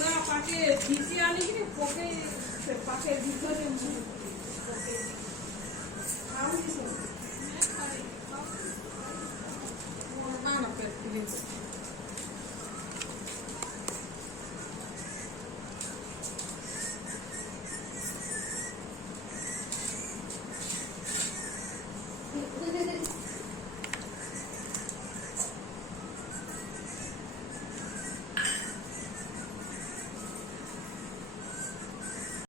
না পাকে ভিজে আনি কি পোকে পাকের ভিতরে পোকে খাওয়া